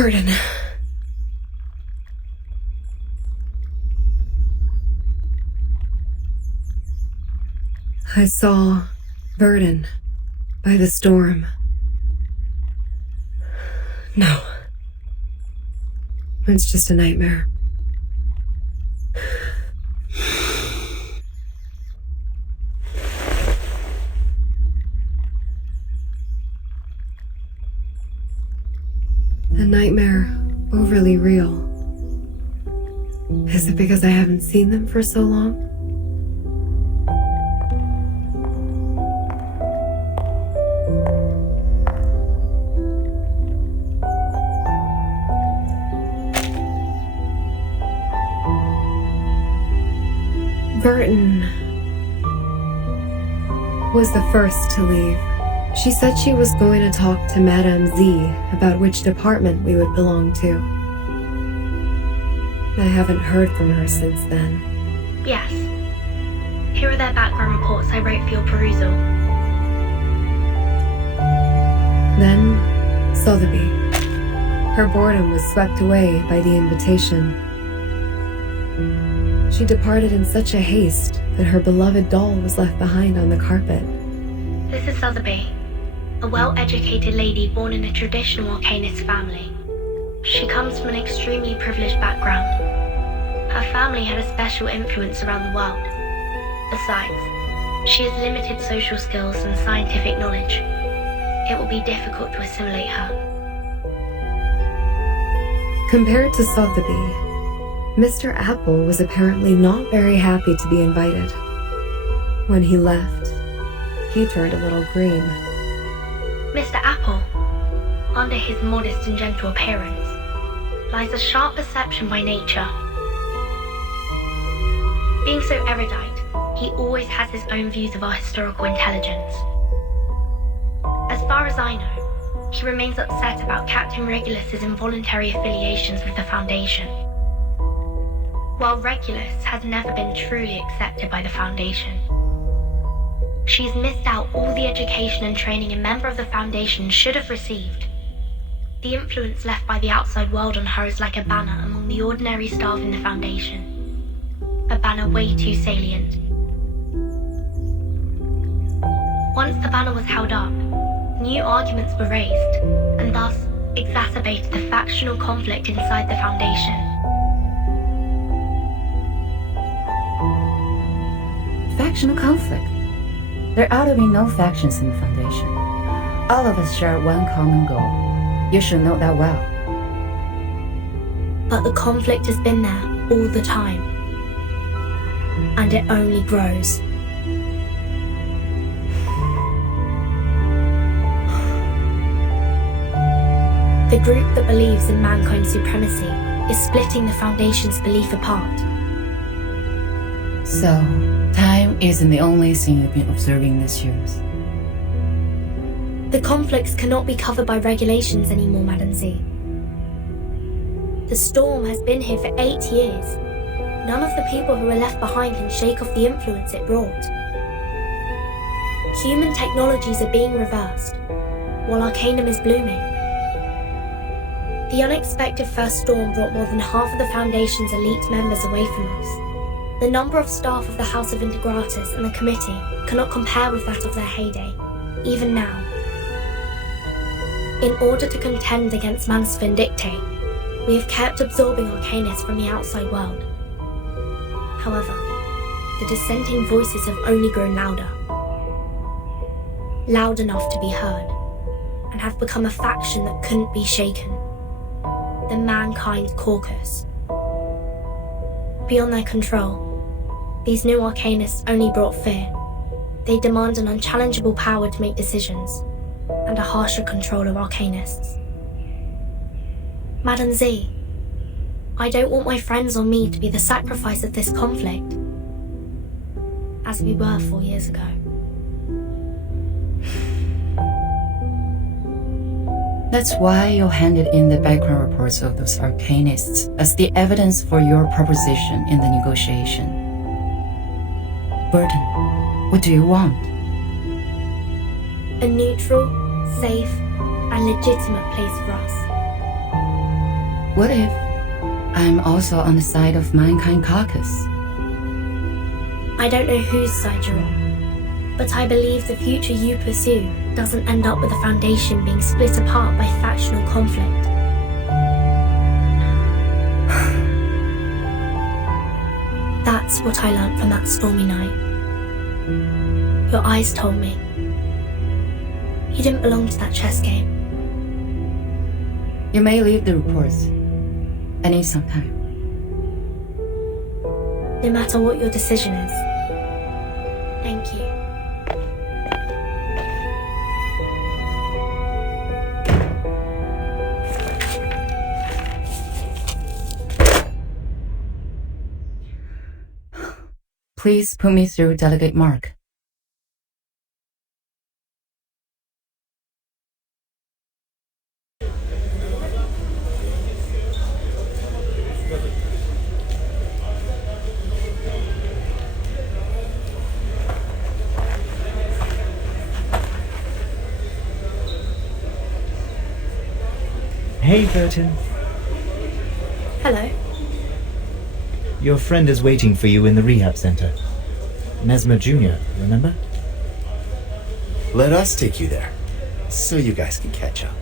Burden. I saw Burden by the storm. No. It's just a nightmare. A nightmare overly real. Is it because I haven't seen them for so long? Burton was the first to leave. She said she was going to talk to Madame Z about which department we would belong to. I haven't heard from her since then. Yes. Here are their background reports I wrote for your perusal. Then, Sotheby. Her boredom was swept away by the invitation. She departed in such a haste that her beloved doll was left behind on the carpet. This is Sotheby, a well-educated lady born in a traditional arcanist family. She comes from an extremely privileged background. Her family had a special influence around the world. Besides, she has limited social skills and scientific knowledge. It will be difficult to assimilate her. Compared to Sotheby, Mr. Apple was apparently not very happy to be invited. When he left, he turned a little green. Mr. Apple, under his modest and gentle appearance, lies a sharp perception by nature. Being so erudite, he always has his own views of our historical intelligence. As far as I know, he remains upset about Captain Regulus's involuntary affiliations with the Foundation. While Regulus has never been truly accepted by the Foundation, she has missed out all the education and training a member of the Foundation should have received. The influence left by the outside world on her is like a banner among the ordinary staff in the Foundation. A banner way too salient. Once the banner was held up, new arguments were raised, and thus exacerbated the factional conflict inside the Foundation. Factional conflict? There ought to be no factions in the Foundation. All of us share one common goal. You should know that well. But the conflict has been there all the time. And it only grows. The group that believes in mankind's supremacy is splitting the Foundation's belief apart. So, time isn't the only thing you've been observing these years. The conflicts cannot be covered by regulations anymore, Madam Z. The storm has been here for 8 years. None of the people who are left behind can shake off the influence it brought. Human technologies are being reversed, while Arcanum is blooming. The unexpected first storm brought more than half of the Foundation's elite members away from us. The number of staff of the House of Integratus and the Committee cannot compare with that of their heyday, even now. In order to contend against man's vindicte, we have kept absorbing arcanists from the outside world. However, the dissenting voices have only grown louder. Loud enough to be heard, and have become a faction that couldn't be shaken. The Mankind Caucus. Beyond their control, these new arcanists only brought fear. They demand an unchallengeable power to make decisions, and a harsher control of arcanists. Madam Z, I don't want my friends or me to be the sacrifice of this conflict, as we were 4 years ago. That's why you handed in the background reports of those arcanists as the evidence for your proposition in the negotiation. Burton, what do you want? A neutral, safe, and legitimate place for us. What if I'm also on the side of Mankind Caucus? I don't know whose side you're on, but I believe the future you pursue doesn't end up with the Foundation being split apart by factional conflict. That's what I learned from that stormy night. Your eyes told me. You didn't belong to that chess game. You may leave the reports. I need some time. No matter what your decision is. Thank you. Please put me through Delegate Mark. Hey, Burton. Hello. Your friend is waiting for you in the rehab center. Mesmer Jr., remember? Let us take you there, so you guys can catch up.